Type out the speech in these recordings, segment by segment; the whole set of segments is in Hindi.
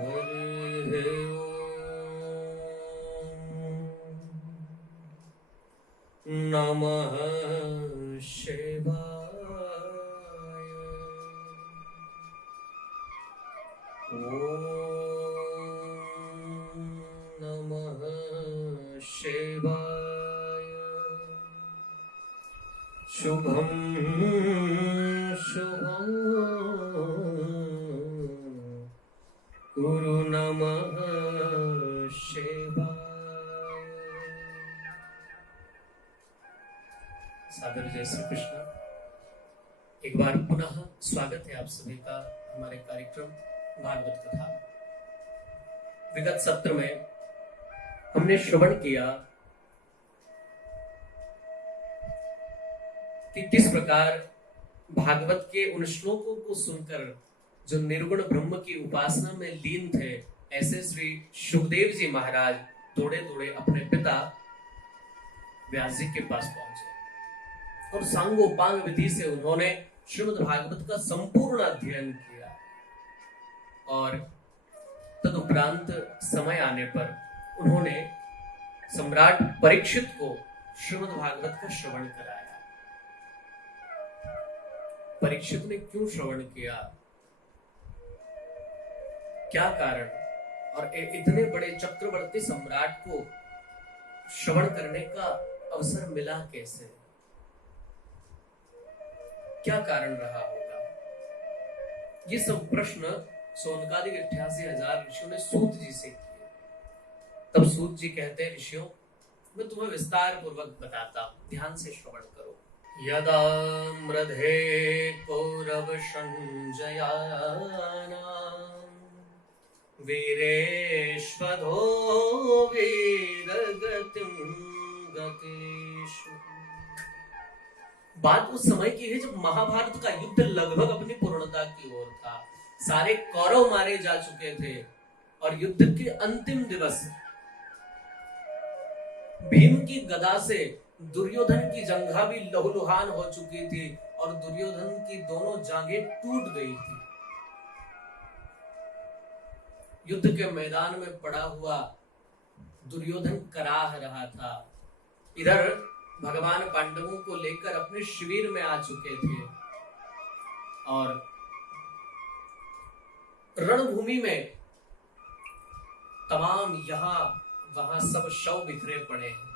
हरे नमः शिवाय। ओम नमः शिवाय। शुभं शुभं गुरु नमः शिवाय। सादर जय श्री कृष्ण। एक बार पुनः स्वागत है आप सभी का हमारे कार्यक्रम भागवत कथा। विगत सत्र में हमने श्रवण किया कि किस प्रकार भागवत के उन श्लोकों को सुनकर जो निर्गुण ब्रह्म की उपासना में लीन थे, ऐसे श्री सुखदेव जी महाराज दौड़े दौड़े अपने पिता व्यास जी के पास पहुंचे और सांगोपांग विधि से उन्होंने श्रीमद् भागवत का संपूर्ण अध्ययन किया और तदुपरांत समय आने पर उन्होंने सम्राट परीक्षित को श्रीमद् भागवत का श्रवण कराया। परीक्षित ने क्यों श्रवण किया, क्या कारण, और इतने बड़े चक्रवर्ती सम्राट को श्रवण करने का अवसर मिला कैसे, क्या कारण रहा होगा? ये सब प्रश्न सोनकादि 88,000 ऋषियों ने सूत जी से किए। तब सूत जी कहते हैं, ऋषियों मैं तुम्हें विस्तार पूर्वक बताता हूं, ध्यान से श्रवण करो। यदा मृधे कौरव संजयानां वीरेश्वरो वीरगतिं गतेषु। बात उस समय की है जब महाभारत का युद्ध लगभग अपनी पूर्णता की ओर था। सारे कौरव मारे जा चुके थे और युद्ध के अंतिम दिवस भीम की गदा से दुर्योधन की जंघा भी लहूलुहान हो चुकी थी और दुर्योधन की दोनों जांघें टूट गई थी। युद्ध के मैदान में पड़ा हुआ दुर्योधन कराह रहा था। इधर भगवान पांडवों को लेकर अपने शिविर में आ चुके थे और रणभूमि में तमाम यहां वहां सब शव बिखरे पड़े हैं।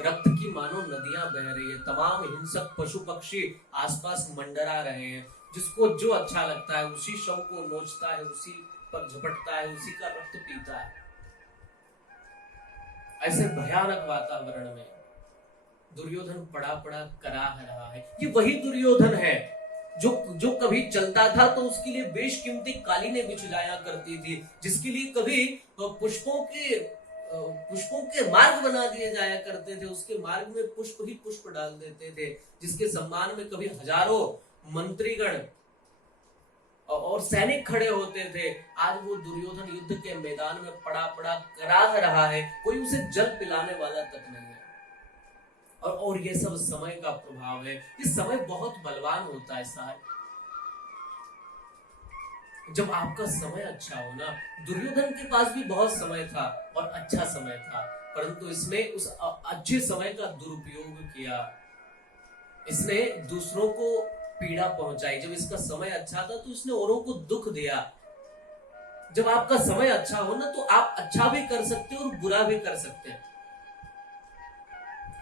रक्त की मानो नदियां बह रही है। तमाम हिंसक पशु पक्षी आसपास मंडरा रहे हैं। जिसको जो अच्छा लगता है उसी शव को नोचता है, उसी पर झपटता है, उसी का रक्त पीता है। ऐसे भयानक वातावरण में दुर्योधन पड़ा पड़ा कराह रहा है। ये वही दुर्योधन है जो कभी चलता था तो उसके लिए बेशकीमती कालीनें बिछ जाया करती थी, जिसके लिए कभी पुष्पों के मार्ग बना दिए जाया करते थे, उसके मार्ग में पुष्प ही पुष्प डाल देते थे, जिसके सम्मान में कभी हजारों मंत्रीगण और सैनिक खड़े होते थे। आज वो दुर्योधन युद्ध के मैदान में पड़ा पड़ा कराह रहा है, कोई उसे जल पिलाने वाला तक नहीं है। और ये सब समय का प्रभाव है। ये समय बहुत बलवान होता है साहब। जब आपका समय अच्छा हो ना, दुर्योधन के पास भी बहुत समय था और अच्छा समय था, परंतु इसने उस अच्छे समय का दुरुपयोग किया। इसने दूसरों को पीड़ा पहुंचाई। जब इसका समय अच्छा था तो इसने औरों को दुख दिया। जब आपका समय अच्छा हो ना तो आप अच्छा भी कर सकते हो और बुरा भी कर सकते हैं।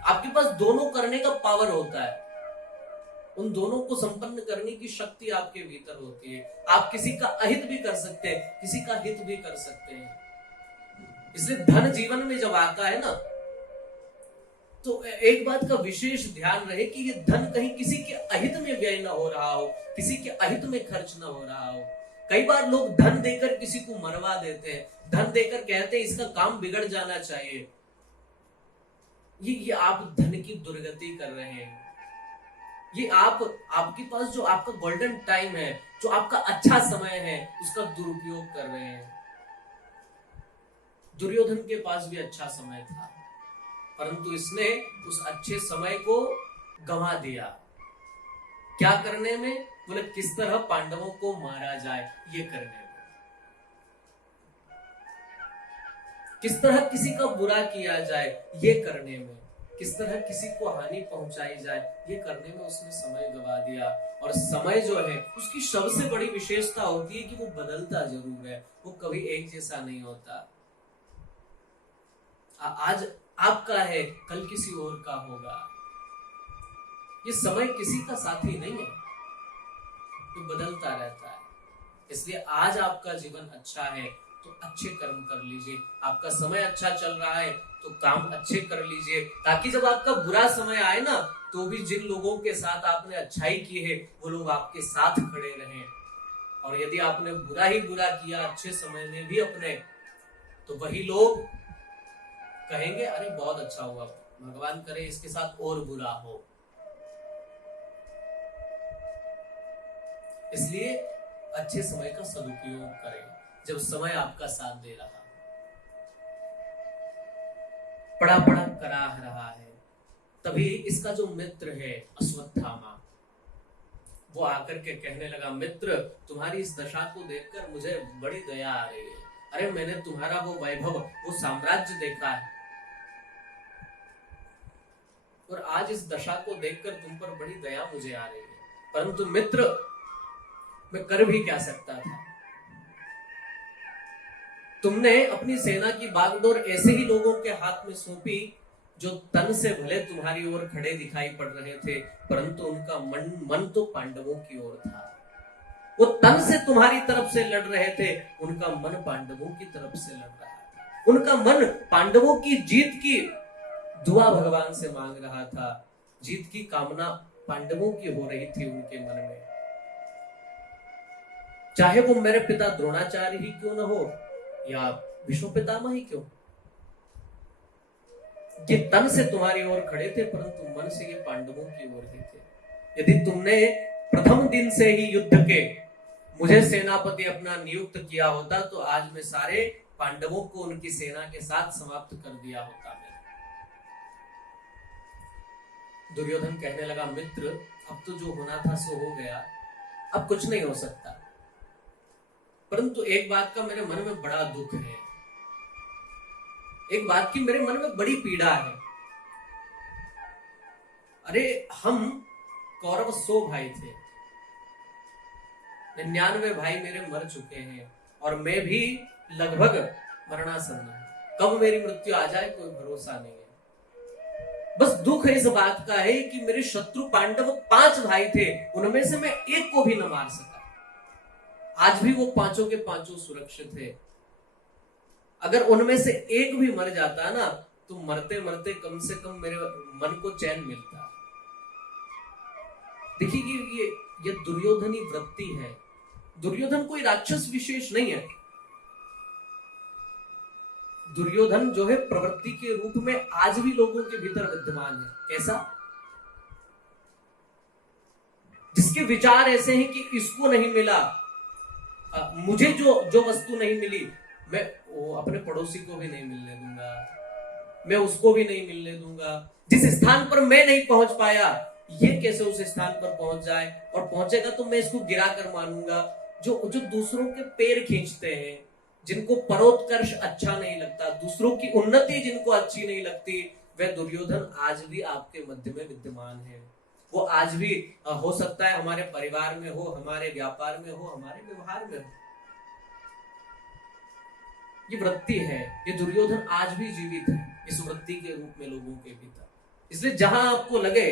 आपके पास दोनों करने का पावर होता है। उन दोनों को संपन्न करने की शक्ति आपके भीतर होती है। आप किसी का अहित भी कर सकते हैं, किसी का हित भी कर सकते हैं। इसलिए धन जीवन में जब आता है ना, तो एक बात का विशेष ध्यान रहे कि ये धन कहीं किसी के अहित में व्यय न हो रहा हो, किसी के अहित में खर्च न हो रहा हो। कई बार लोग धन देकर किसी को मरवा देते हैं, धन देकर कहते हैं इसका काम बिगड़ जाना चाहिए। ये आप धन की दुर्गति कर रहे हैं। ये आपके पास जो आपका गोल्डन टाइम है, जो आपका अच्छा समय है, उसका दुरुपयोग कर रहे हैं। दुर्योधन के पास भी अच्छा समय था, परंतु इसने उस अच्छे समय को गंवा दिया। क्या करने में? बोले किस तरह पांडवों को मारा जाए, ये करने में। किस तरह किसी का बुरा किया जाए ये करने में, किस तरह किसी को हानि पहुंचाई जाए ये करने में उसने समय गवा दिया। और समय जो है उसकी सबसे बड़ी विशेषता होती है कि वो बदलता जरूर है, वो कभी एक जैसा नहीं होता। आज आपका है, कल किसी और का होगा। ये समय किसी का साथी नहीं है, ये बदलता रहता है। इसलिए आज आपका जीवन अच्छा है तो अच्छे कर्म कर लीजिए, आपका समय अच्छा चल रहा है तो काम अच्छे कर लीजिए, ताकि जब आपका बुरा समय आए ना तो भी जिन लोगों के साथ आपने अच्छाई की है वो लोग आपके साथ खड़े रहें। और यदि आपने बुरा ही बुरा किया अच्छे समय में भी अपने, तो वही लोग कहेंगे अरे बहुत अच्छा हुआ, भगवान करे इसके साथ और बुरा हो। इसलिए अच्छे समय का सदुपयोग करें जब समय आपका साथ दे रहा है। पड़ा पड़ा कराह रहा है, तभी इसका जो मित्र है अश्वत्थामा, वो आकर के कहने लगा, मित्र तुम्हारी इस दशा को देखकर मुझे बड़ी दया आ रही है। अरे मैंने तुम्हारा वो वैभव, वो साम्राज्य देखा है, और आज इस दशा को देखकर तुम पर बड़ी दया मुझे आ रही है, परंतु मित्र मैं कर भी क्या सकता था। तुमने अपनी सेना की बागडोर ऐसे ही लोगों के हाथ में सौंपी जो तन से भले तुम्हारी ओर खड़े दिखाई पड़ रहे थे, परंतु उनका मन तो पांडवों की ओर था। वो तन से तुम्हारी तरफ से लड़ रहे थे, उनका मन पांडवों की तरफ से लड़ रहा था। उनका मन पांडवों की जीत की दुआ भगवान से मांग रहा था, जीत की कामना पांडवों की हो रही थी उनके मन में। चाहे वो मेरे पिता द्रोणाचार्य ही क्यों न हो या भीष्म पितामह ही क्यों, ये तन से तुम्हारी ओर खड़े थे परंतु मन से ये पांडवों की ओर ही थे। यदि तुमने प्रथम दिन से ही युद्ध के मुझे सेनापति अपना नियुक्त किया होता तो आज मैं सारे पांडवों को उनकी सेना के साथ समाप्त कर दिया होता। दुर्योधन कहने लगा, मित्र अब तो जो होना था सो हो गया, अब कुछ नहीं हो सकता, परंतु एक बात का मेरे मन में बड़ा दुख है, एक बात की मेरे मन में बड़ी पीड़ा है। अरे हम कौरव 100 भाई थे, 99 भाई मेरे मर चुके हैं और मैं भी लगभग मरणासन्न हूं। कब मेरी मृत्यु आ जाए कोई भरोसा नहीं है। बस दुख इस बात का है कि मेरे शत्रु पांडव 5 भाई थे, उनमें से मैं एक को भी न मार सका। आज भी वो पांचों के पांचों सुरक्षित थे। अगर उनमें से एक भी मर जाता ना तो मरते मरते कम से कम मेरे मन को चैन मिलता। देखिए ये दुर्योधनी वृत्ति है। दुर्योधन कोई राक्षस विशेष नहीं है। दुर्योधन जो है प्रवृत्ति के रूप में आज भी लोगों के भीतर विद्यमान है। कैसा? जिसके विचार ऐसे हैं कि इसको नहीं मिला, मुझे जो वस्तु नहीं मिली मैं वो अपने पड़ोसी को भी नहीं मिलने दूंगा, मैं उसको भी नहीं मिलने दूंगा। जिस स्थान पर मैं नहीं पहुंच पाया ये कैसे उस स्थान पर पहुंच जाए, और पहुंचेगा तो मैं इसको गिरा कर मानूंगा। जो दूसरों के पैर खींचते हैं, जिनको परोत्कर्ष अच्छा नहीं लगता, दूसरों की उन्नति जिनको अच्छी नहीं लगती, वह दुर्योधन आज भी आपके मध्य में विद्यमान है। वो आज भी हो सकता है हमारे परिवार में हो, हमारे व्यापार में हो, हमारे व्यवहार में हो। ये वृत्ति है, ये दुर्योधन आज भी जीवित है इस वृत्ति के रूप में लोगों के भीतर। इसलिए जहां आपको लगे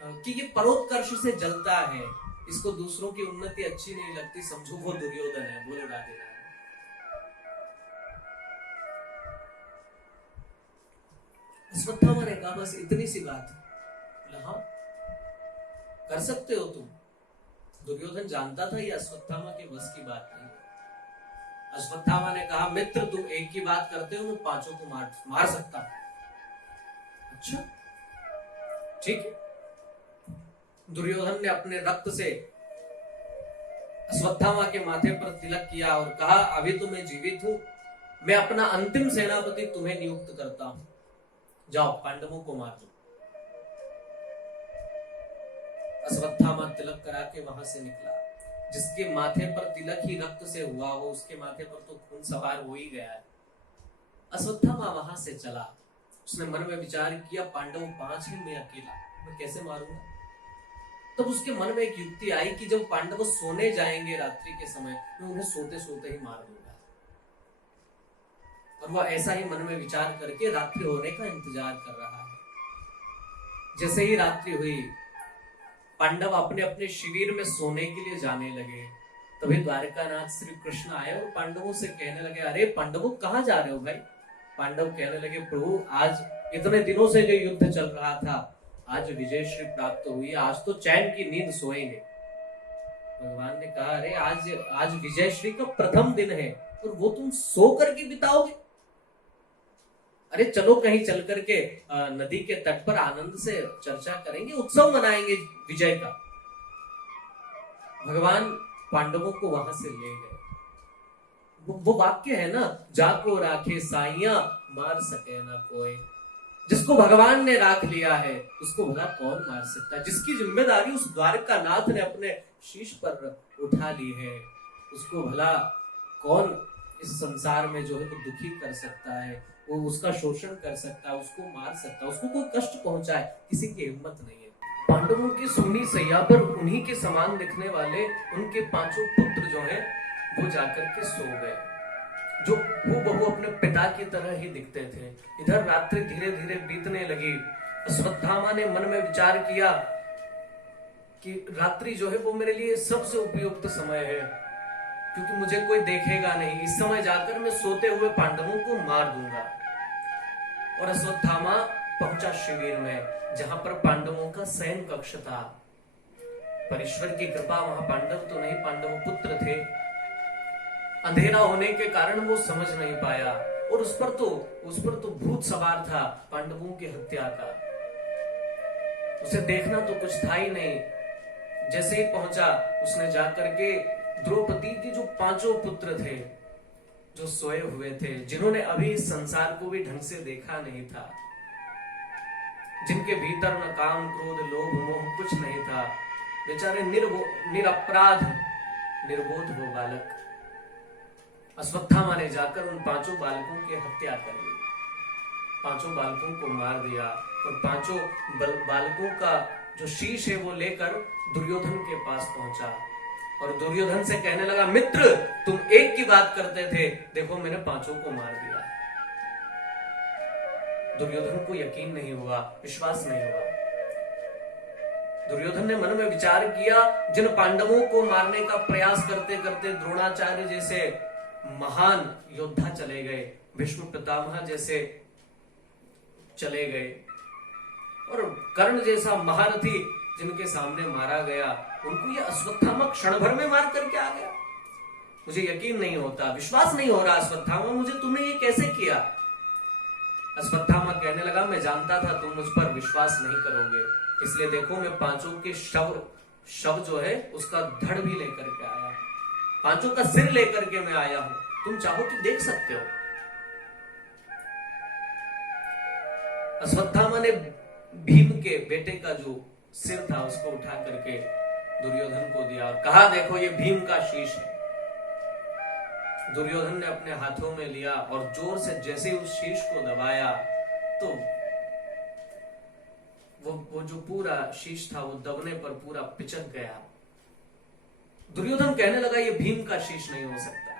कि ये परोत्कर्ष से जलता है, इसको दूसरों की उन्नति अच्छी नहीं लगती, समझो वो दुर्योधन है। बोले राधे राधे। अश्वत्थामा ने कहा बस इतनी सी बात है। हाँ कर सकते हो तुम। दुर्योधन जानता था ये अश्वत्थामा के बस की बात नहीं। अश्वत्थामा ने कहा मित्र तुम एक की बात करते हो, मैं पांचों को मार सकता हूं। अच्छा ठीक है। दुर्योधन ने अपने रक्त से अश्वत्थामा के माथे पर तिलक किया और कहा अभी तो मैं जीवित हूं, मैं अपना अंतिम सेनापति तुम्हें नियुक्त करता हूं, जाओ पांडवों को मार दो। अश्वत्थामा तिलक करा के वहां से निकला। जिसके माथे पर तिलक ही रक्त से हुआ हो उसके माथे पर तो खून सवार हो ही गया है। अश्वत्थामा वहां से चला। उसने मन में विचार किया, पांडव 5 हैं, मैं अकेला, मैं कैसे मारूंगा। तब उसके मन में एक युक्ति आई कि जब पांडव सोने जाएंगे रात्रि के समय, मैं उन्हें सोते सोते ही मार दूंगा। और वह ऐसा ही मन में विचार करके रात्रि होने का इंतजार कर रहा है। जैसे ही रात्रि हुई, पांडव अपने अपने शिविर में सोने के लिए जाने लगे। तभी द्वारकानाथ श्री कृष्ण आए और पांडवों से कहने लगे, अरे पांडवों कहाँ जा रहे हो भाई। पांडव कहने लगे, प्रभु आज इतने दिनों से जो युद्ध चल रहा था, आज विजय श्री प्राप्त हुई, आज तो चैन की नींद सोएंगे। भगवान ने कहा, अरे आज विजय श्री का प्रथम दिन है और वो तुम सो करके बिताओगे। अरे चलो कहीं चल करके नदी के तट पर आनंद से चर्चा करेंगे, उत्सव मनाएंगे विजय का। भगवान पांडवों को वहां से ले गए। वो वाक्य है ना, जाको राखे साइया मार सके ना कोई। जिसको भगवान ने राख लिया है उसको भला कौन मार सकता है। जिसकी जिम्मेदारी उस द्वारकानाथ ने अपने शीश पर उठा ली है, उसको भला कौन इस संसार में जो है वो दुखी कर सकता है, वो उसका शोषण कर सकता है, उसको मार सकता है, उसको कोई कष्ट पहुंचाए, किसी की हिम्मत नहीं है। पांडवों की सोनी सैया पर उन्हीं के समान दिखने वाले उनके 5 पुत्र जो हैं वो जाकर के सो गए, जो हूबहू अपने पिता की तरह ही दिखते थे। इधर रात्रि धीरे धीरे बीतने लगी। अश्वत्थामा ने मन में विचार किया कि रात्रि जो है वो मेरे लिए सबसे उपयुक्त समय है, क्योंकि मुझे कोई देखेगा नहीं। इस समय जाकर मैं सोते हुए पांडवों को मार दूंगा। और अश्वत्थामा पहुंचा शिविर में, जहां पर पांडवों का शयन कक्ष था। पर ईश्वर की कृपा, वहां पांडव तो नहीं, पांडव पुत्र थे। अंधेरा होने के कारण वो समझ नहीं पाया, और उस पर तो भूत सवार था पांडवों की हत्या का। उसे देखना तो कुछ था ही नहीं। जैसे ही पहुंचा, उसने जाकर के द्रौपदी के जो 5 पुत्र थे, जो सोए हुए थे, जिन्होंने अभी इस संसार को भी ढंग से देखा नहीं था, जिनके भीतर न काम क्रोध लोभ मोह कुछ नहीं था, बेचारे निरपराध निर्बोध वो बालक। अश्वत्थामा ने जाकर उन 5 बालकों की हत्या कर दी, 5 बालकों को मार दिया। और 5 बालकों का जो शीश है वो लेकर दुर्योधन के पास पहुंचा और दुर्योधन से कहने लगा, मित्र तुम एक की बात करते थे, देखो मैंने 5 को मार दिया। दुर्योधन को यकीन नहीं हुआ, विश्वास नहीं हुआ। दुर्योधन ने मन में विचार किया, जिन पांडवों को मारने का प्रयास करते करते द्रोणाचार्य जैसे महान योद्धा चले गए, भीष्म पितामह जैसे चले गए, और कर्ण जैसा महारथी जिनके सामने मारा गया, उनको ये अश्वत्थामा क्षण भर में मार करके आ गया। मुझे यकीन नहीं होता, विश्वास नहीं हो रहा अश्वत्थामा, मुझे तुमने ये कैसे किया। अश्वत्थामा कहने लगा, मैं जानता था तुम मुझ पर विश्वास नहीं करोगे, इसलिए देखो मैं 5 के शव जो है उसका धड़ भी लेकर के आया, 5 का सिर लेकर के मैं आया हूं, तुम चाहो तो देख सकते हो। अश्वत्थामा ने भीम के बेटे का जो सिर था उसको उठा करके दुर्योधन को दिया और कहा, देखो ये भीम का शीश है। दुर्योधन ने अपने हाथों में लिया और जोर से जैसे उस शीश को दबाया तो वो जो पूरा शीश था वो दबने पर पूरा पिचक गया। दुर्योधन कहने लगा, ये भीम का शीश नहीं हो सकता,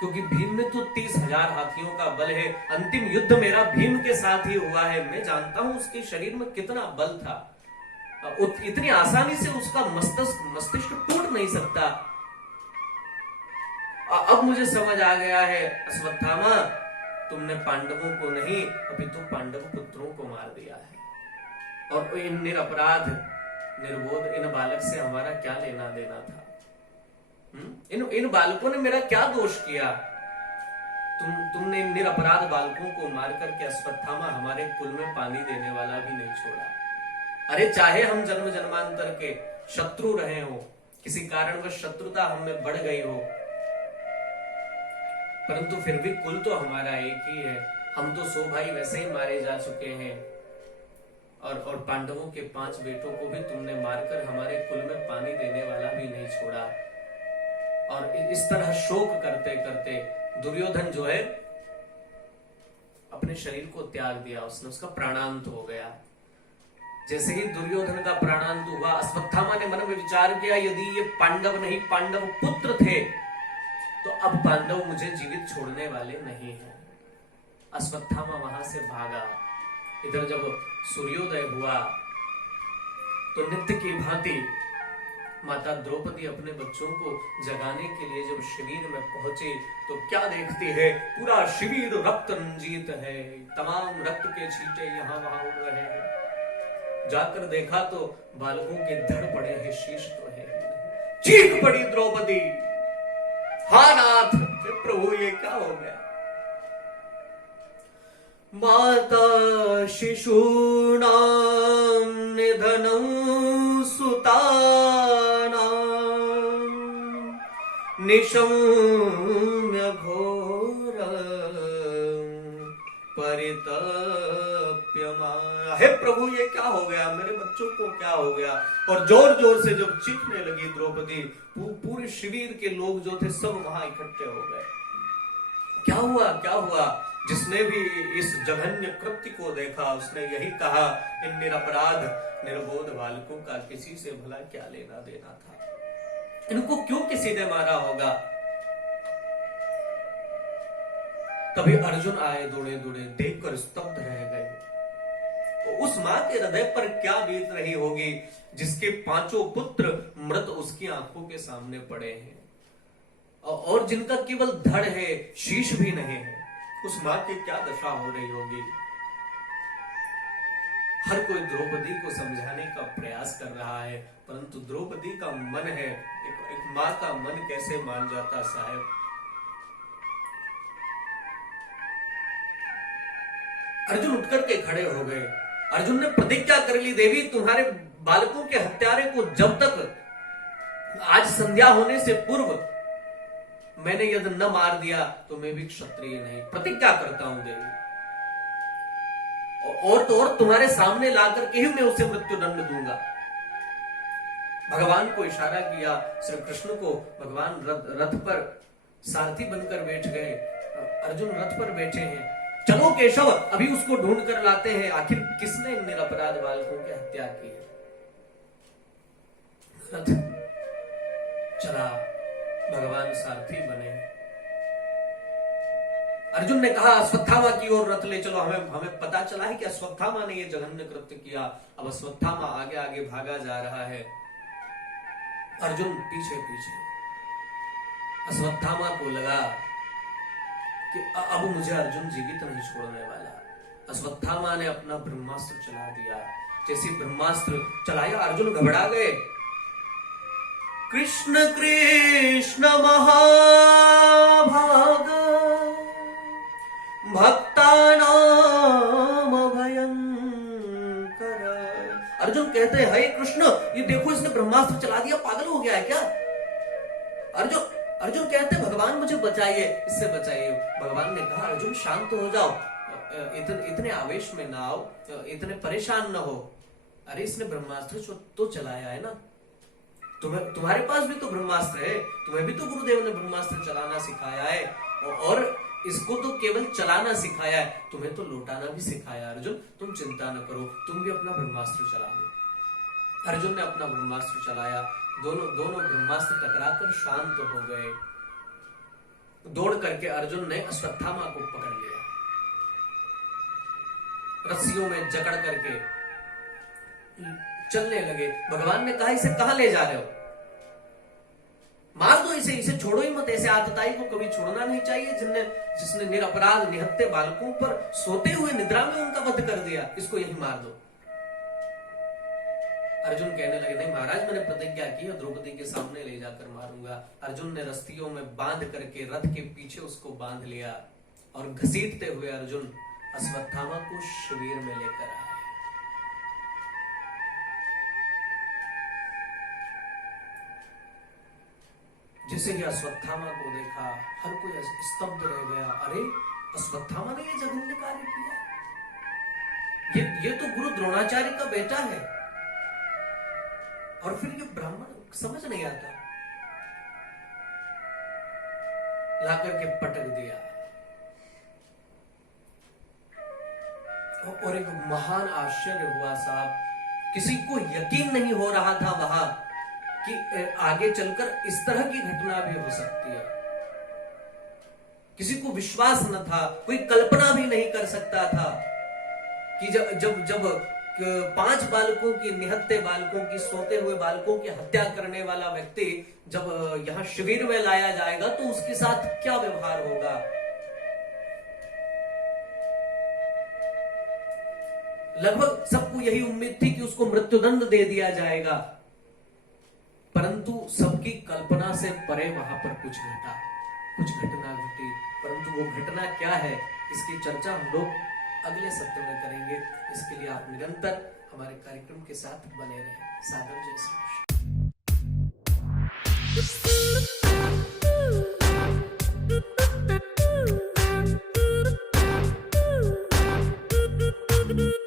क्योंकि भीम में तो 30,000 हाथियों का बल है। अंतिम युद्ध मेरा भीम के साथ ही हुआ है, मैं जानता हूं उसके शरीर में कितना बल था, इतनी आसानी से उसका मस्तिष्क टूट नहीं सकता। अब मुझे समझ आ गया है अश्वत्थामा, तुमने पांडवों को नहीं अपितु पांडव पुत्रों को मार दिया है, और इन निरपराध निर्बोध इन बालक से हमारा क्या लेना देना था। इन बालकों ने मेरा क्या दोष किया। तुमने इन निरपराध बालकों को मार करके अश्वत्थामा हमारे कुल में पानी देने वाला भी नहीं छोड़ा। अरे चाहे हम जन्म जन्मांतर के शत्रु रहे हो, किसी कारणवश शत्रुता हमें बढ़ गई हो, परंतु फिर भी कुल तो हमारा एक ही है। हम तो 100 भाई वैसे ही मारे जा चुके हैं, और पांडवों के 5 बेटों को भी तुमने मारकर हमारे कुल में पानी देने वाला भी नहीं छोड़ा। और इस तरह शोक करते करते दुर्योधन जो है अपने शरीर को त्याग दिया उसने, उसका प्राणांत हो गया। जैसे ही दुर्योधन का प्राणांत हुआ, अश्वत्थामा ने मन में विचार किया, यदि ये पांडव नहीं पांडव पुत्र थे तो अब पांडव मुझे जीवित छोड़ने वाले नहीं हैं। अश्वत्थामा वहां से भागा। इधर जब सूर्योदय हुआ तो नित्य की भांति माता द्रौपदी अपने बच्चों को जगाने के लिए जब शिविर में पहुंचे तो क्या देखती है, पूरा शिविर रक्त रंजित है, तमाम रक्त के छींटे यहाँ वहां उड़ रहे हैं। जाकर देखा तो बालकों के धड़ पड़े हैं, शीश तो है। चीख पड़ी द्रौपदी, हा नाथ, प्रभु ये क्या हो गया। माता शिशूनां निधनं सुतानां निशम्य घोर परितप्यमान। हे प्रभु ये क्या हो गया, मेरे बच्चों को क्या हो गया। और जोर जोर से जब चीखने लगी द्रौपदी, पूरे शिविर के लोग जो थे सब वहां इकट्ठे हो गए। क्या हुआ क्या हुआ। जिसने भी इस जघन्य कृत्य को देखा उसने यही कहा, इन निरपराध निर्बोध बालकों का किसी से भला क्या लेना देना था, इनको क्यों किसी ने मारा होगा। तभी अर्जुन आए दौड़े दौड़े, देखकर स्तब्ध रह गए। तो उस मां के हृदय पर क्या बीत रही होगी जिसके 5 पुत्र मृत उसकी आंखों के सामने पड़े हैं और जिनका केवल धड़ है, शीश भी नहीं है। उस मां की क्या दशा हो रही होगी। हर कोई द्रौपदी को समझाने का प्रयास कर रहा है, परंतु द्रौपदी का मन है, एक मां का मन कैसे मान जाता साहब। अर्जुन उठकर के खड़े हो गए। अर्जुन ने प्रतिज्ञा कर ली, देवी तुम्हारे बालकों के हत्यारे को जब तक आज संध्या होने से पूर्व मैंने यदि न मार दिया तो मैं भी क्षत्रिय नहीं, प्रतिज्ञा करता हूं देवी। और तो और तुम्हारे सामने लाकर के ही मैं उसे मृत्यु दंड दूंगा। भगवान को इशारा किया, श्री कृष्ण को भगवान रथ पर सारथी बनकर बैठ गए। अर्जुन रथ पर बैठे हैं, चलो केशव अभी उसको ढूंढ कर लाते हैं, आखिर किसने इन निरपराध बालकों की हत्या की है। रथ चला, भगवान सारथी बने। अर्जुन ने कहा अश्वत्थामा की ओर रथ ले चलो, हमें पता चला है कि अश्वत्थामा ने यह जघन्य कृत्य किया। अब अश्वत्थामा आगे आगे भागा जा रहा है, अर्जुन पीछे पीछे। अश्वत्थामा को लगा कि अब मुझे अर्जुन जीवित नहीं छोड़ने वाला। अश्वत्थामा ने अपना ब्रह्मास्त्र चला दिया। जैसे ब्रह्मास्त्र चलाया अर्जुन घबरा गए। कृष्ण कृष्ण महाभाग भक्तानाम भयंकर। अर्जुन कहते हैं हे कृष्ण, ये देखो इसने ब्रह्मास्त्र चला दिया, पागल हो गया है क्या। अर्जुन कहते हैं भगवान मुझे बचाइए, इससे बचाइए। भगवान ने कहा अर्जुन शांत हो जाओ, इतने आवेश में ना आओ, इतने परेशान ना हो। अरे इसने ब्रह्मास्त्र तो चलाया है ना, तुम्हारे पास भी तो ब्रह्मास्त्र है, तुम्हें भी तो गुरुदेव ने ब्रह्मास्त्र चलाना सिखाया है, और इसको तो केवल चलाना सिखाया है, तुम्हें तो लौटाना भी सिखाया। अर्जुन तुम चिंता न करो, तुम भी अपना ब्रह्मास्त्र चला लो। अर्जुन ने अपना ब्रह्मास्त्र चलाया, दोनों ब्रह्मास्त्र टकराकर शांत हो गए। दौड़ करके अर्जुन ने अश्वत्थामा को पकड़ लिया, रस्सियों में जकड़ करके चलने लगे। भगवान ने कहा इसे कहां ले जा रहे हो, मार दो इसे छोड़ो ही मत। ऐसे आतताई को कभी छोड़ना नहीं चाहिए जिसने निरपराध निहत्थे बालकों पर सोते हुए निद्रा में उनका वध कर दिया, इसको यही मार दो। अर्जुन कहने लगे नहीं महाराज, मैंने प्रतिज्ञा की है द्रौपदी के सामने ले जाकर मारूंगा। अर्जुन ने रस्सियों में बांध करके रथ के पीछे उसको बांध लिया और घसीटते हुए अर्जुन अश्वत्थामा को शिविर में लेकर आए। जैसे ही अश्वत्थामा को देखा हर कोई स्तब्ध रह गया। अरे अश्वत्थामा ने ये जघन्य कार्य किया, ये तो गुरु द्रोणाचार्य का बेटा है, और फिर ये ब्राह्मण समझ नहीं आता, लाकर के पटक दिया। और एक महान आश्चर्य हुआ साहब, किसी को यकीन नहीं हो रहा था वहां कि आगे चलकर इस तरह की घटना भी हो सकती है। किसी को विश्वास न था, कोई कल्पना भी नहीं कर सकता था कि जब जब जब 5 बालकों की, निहत्थे बालकों की, सोते हुए बालकों की हत्या करने वाला व्यक्ति जब यहां शिविर में लाया जाएगा तो उसके साथ क्या व्यवहार होगा। लगभग सबको यही उम्मीद थी कि उसको मृत्युदंड दे दिया जाएगा, परंतु सबकी कल्पना से परे वहां पर कुछ घटा, कुछ घटना घटी। परंतु वो घटना क्या है, इसकी चर्चा हम लोग अगले सत्र में करेंगे। इसके लिए आप निरंतर हमारे कार्यक्रम के साथ बने रहें। सादर जय श्री कृष्ण।